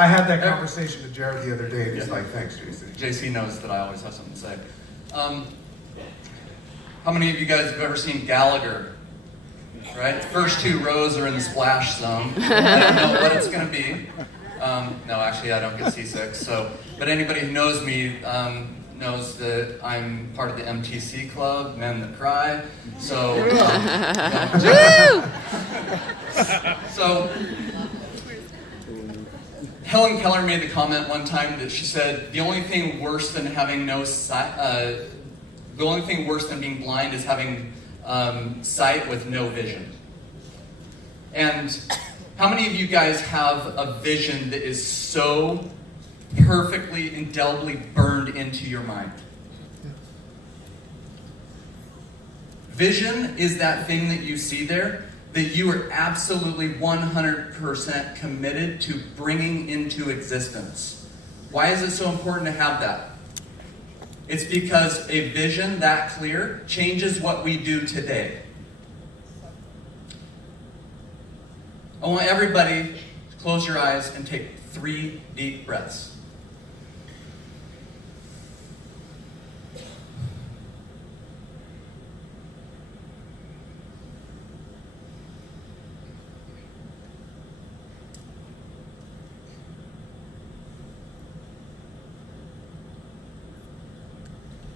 I had that conversation with Jared the other day, and he's like, thanks, JC. JC knows that I always have something to say. How many of you guys have ever seen Gallagher? Right? First two rows are in the splash zone. I don't know what it's going to be. No, actually, I don't get seasick. But anybody who knows me knows that I'm part of the MTC club, Men That Cry. So Helen Keller made the comment one time that she said the only thing worse than having no sight, the only thing worse than being blind is having sight with no vision. And how many of you guys have a vision that is so perfectly, indelibly burned into your mind? Vision is that thing that you see there that you are absolutely 100% committed to bringing into existence. Why is it so important to have that? It's because a vision that clear changes what we do today. I want everybody to close your eyes and take 3 deep breaths.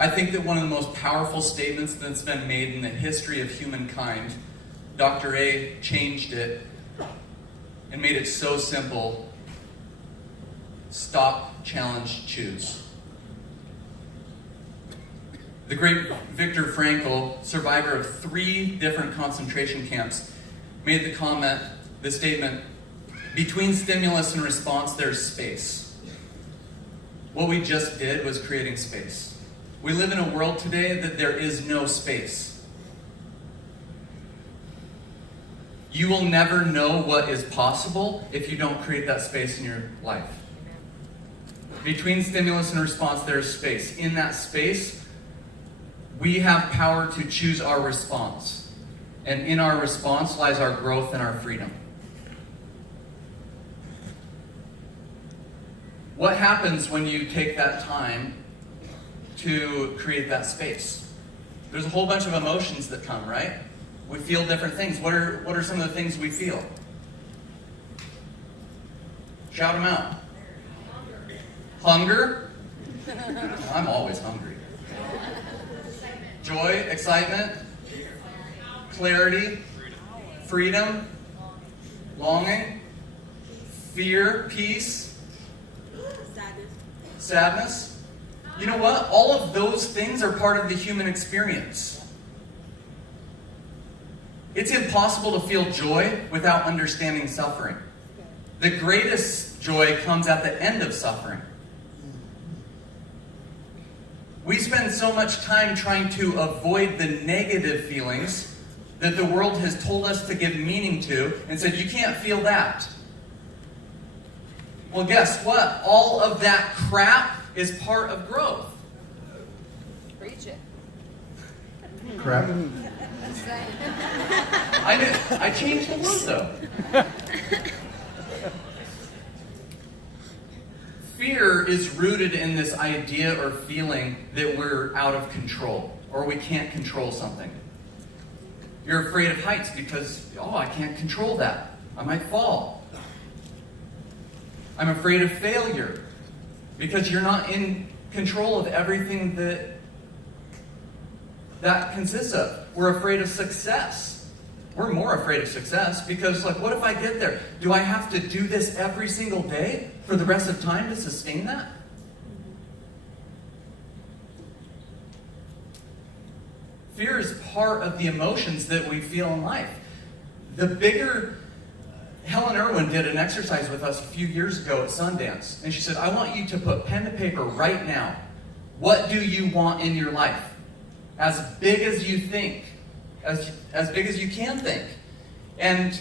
I think that one of the most powerful statements that's been made in the history of humankind, Dr. A changed it and made it so simple. Stop, challenge, choose. The great Viktor Frankl, survivor of 3 different concentration camps, made the statement, between stimulus and response, there's space. What we just did was creating space. We live in a world today that there is no space. You will never know what is possible if you don't create that space in your life. Between stimulus and response, there's space. In that space, we have power to choose our response. And in our response lies our growth and our freedom. What happens when you take that time to create that space? There's a whole bunch of emotions that come, right? We feel different things. What are some of the things we feel? Shout them out. Hunger. I'm always hungry. Joy, excitement, clarity, freedom, longing, fear, peace, sadness. You know what? All of those things are part of the human experience. It's impossible to feel joy without understanding suffering. The greatest joy comes at the end of suffering. We spend so much time trying to avoid the negative feelings that the world has told us to give meaning to and said, you can't feel that. Well, guess what? All of that crap is part of growth. Preach it. Crap. I changed the word though. Fear is rooted in this idea or feeling that we're out of control or we can't control something. You're afraid of heights because, I can't control that. I might fall. I'm afraid of failure because you're not in control of everything that consists of. We're afraid of success. We're more afraid of success because, what if I get there? Do I have to do this every single day for the rest of time to sustain that? Fear is part of the emotions that we feel in life. Helen Irwin did an exercise with us a few years ago at Sundance, and she said, I want you to put pen to paper right now. What do you want in your life? As big as you think, as big as you can think. And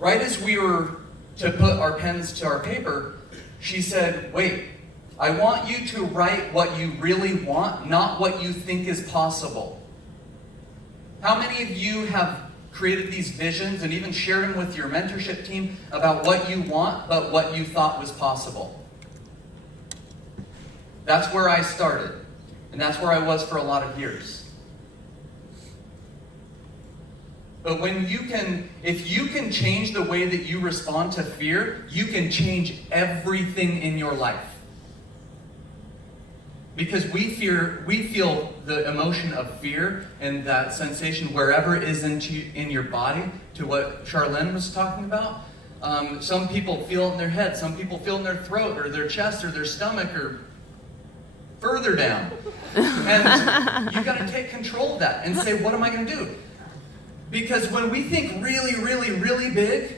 right as we were to put our pens to our paper, she said, wait, I want you to write what you really want, not what you think is possible. How many of you have created these visions and even shared them with your mentorship team about what you want, but what you thought was possible. That's where I started. And that's where I was for a lot of years. But if you can change the way that you respond to fear, you can change everything in your life. Because we feel the emotion of fear and that sensation wherever it is in your body, to what Charlene was talking about. Some people feel it in their head, some people feel it in their throat or their chest or their stomach or further down. And you've got to take control of that and say, what am I going to do? Because when we think really, really, really big,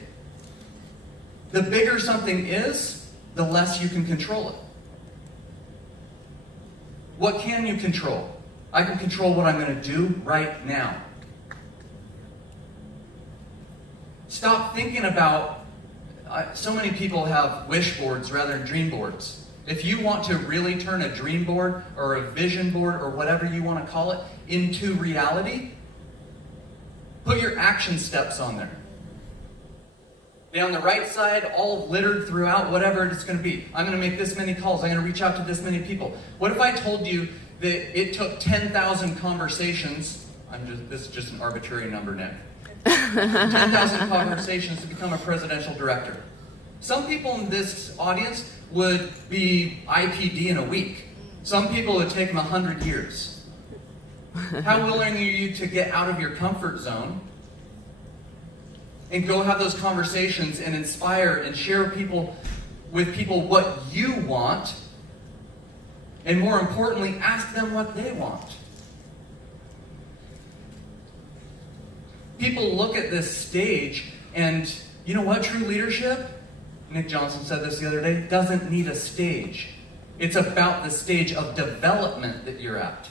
the bigger something is, the less you can control it. What can you control? I can control what I'm going to do right now. Stop thinking about, so many people have wish boards rather than dream boards. If you want to really turn a dream board or a vision board or whatever you want to call it into reality, put your action steps on there. Down the right side, all littered throughout, whatever it's going to be. I'm going to make this many calls. I'm going to reach out to this many people. What if I told you that it took 10,000 conversations? This is just an arbitrary number, Nick. 10,000 conversations to become a presidential director. Some people in this audience would be IPD in a week. Some people would take them 100 years. How willing are you to get out of your comfort zone and go have those conversations and inspire and share with people what you want, and more importantly, ask them what they want? People look at this stage and, you know what, true leadership, Nick Johnson said this the other day, doesn't need a stage. It's about the stage of development that you're at.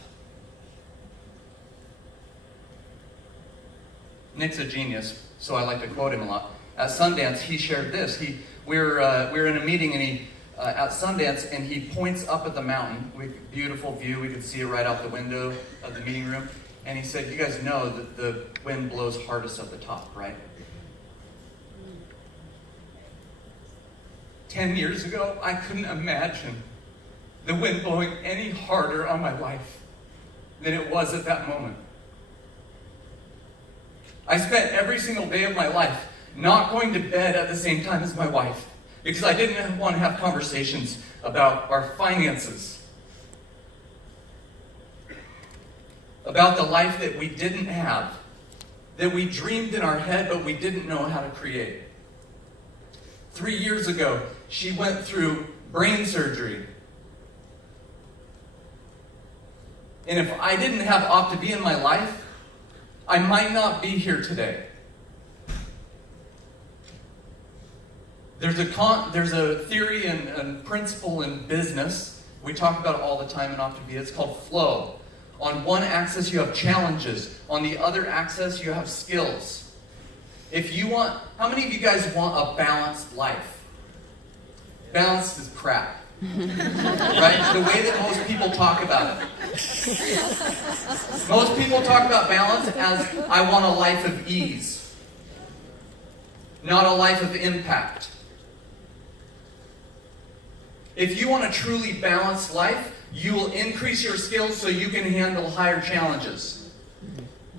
Nick's a genius, so I like to quote him a lot. At Sundance, he shared this. We were in a meeting and at Sundance, and he points up at the mountain. Beautiful view. We could see it right out the window of the meeting room. And he said, "You guys know that the wind blows hardest at the top, right?" 10 years ago, I couldn't imagine the wind blowing any harder on my life than it was at that moment. I spent every single day of my life not going to bed at the same time as my wife because I didn't want to have conversations about our finances, about the life that we didn't have, that we dreamed in our head but we didn't know how to create. 3 years ago, she went through brain surgery. And if I didn't have Optavia in my life, I might not be here today. There's a theory and principle in business. We talk about it all the time in Optavia. It's called flow. On one axis, you have challenges. On the other axis, you have skills. How many of you guys want a balanced life? Balanced is crap. Right? The way that most people talk about it. Most people talk about balance as, I want a life of ease, not a life of impact. If you want a truly balanced life, you will increase your skills so you can handle higher challenges.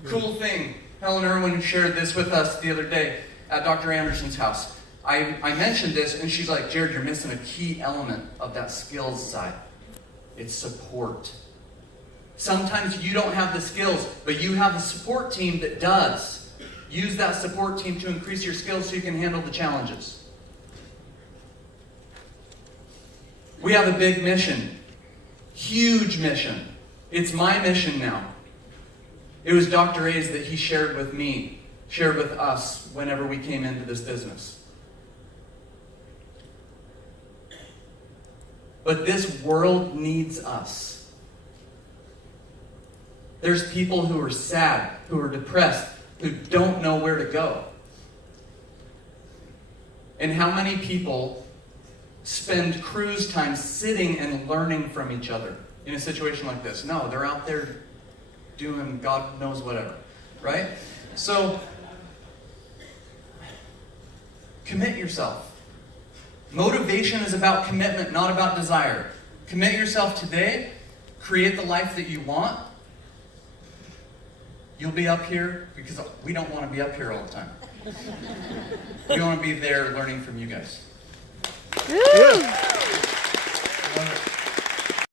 Cool thing. Helen Irwin shared this with us the other day at Dr. Anderson's house. I mentioned this, and she's like, "Jared, you're missing a key element of that skills side. It's support. Sometimes you don't have the skills, but you have a support team that does. Use that support team to increase your skills so you can handle the challenges." We have a big mission. Huge mission. It's my mission now. It was Dr. A's that he shared with me, shared with us whenever we came into this business. But this world needs us. There's people who are sad, who are depressed, who don't know where to go. And how many people spend cruise time sitting and learning from each other in a situation like this? No, they're out there doing God knows whatever, right? So Commit yourself. Motivation is about commitment, not about desire. Commit yourself today. Create the life that you want. You'll be up here because we don't want to be up here all the time. We want to be there learning from you guys. Woo!